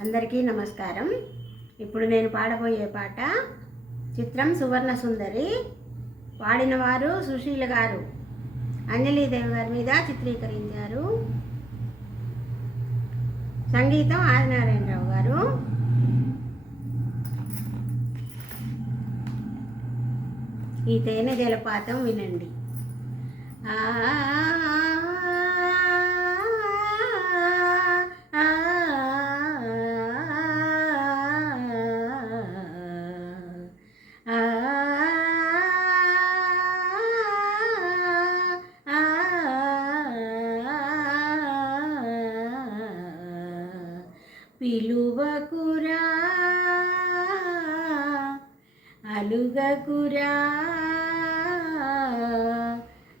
అందరికీ నమస్కారం. ఇప్పుడు నేను పాడబోయే పాట చిత్రం సువర్ణ సుందరి పాడినవారు సుశీల గారు. అంజలీదేవి గారి మీద చిత్రీకరించారు. సంగీతం ఆదినారాయణరావు గారు. ఈ తేనె జలపాతం వినండి. ఆ పిలువకురా అలుగకురా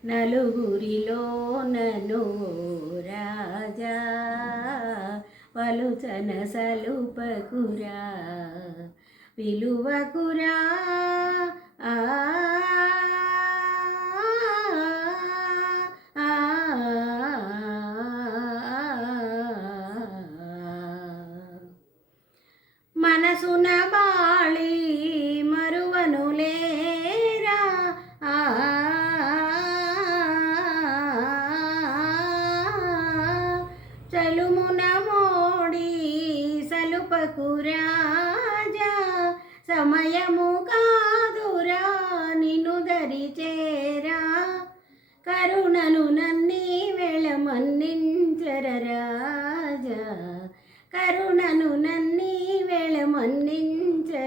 నలుగురిలో నను రాజా పలుచన సలుపకురా పిలువకురా ఆ మనసున బాళి మరువను లేరా చలుమున మోడి సలుపకు రాజా సమయము కాదురా నిన్ను దరిచేరా కరుణను నన్ని వెళమన్నించర రాజా కరుణను నన్ని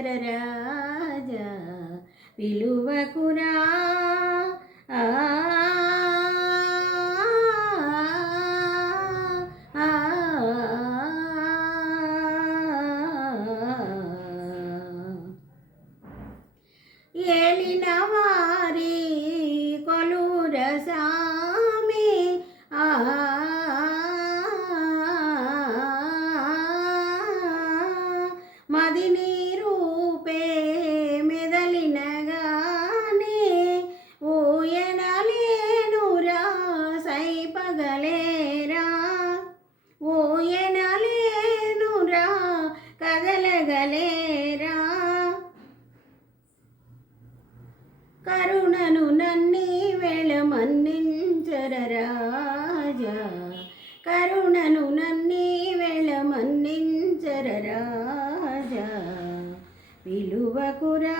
వెళమన్నించర రాజా విలువకురా ఏలిన వారి కొలుర సామి ఆ మదిని కరుణను నన్ని వెళ్ళమన్నించరరాజా కరుణను నన్ని వెళ్ళమన్నించర విలువకురా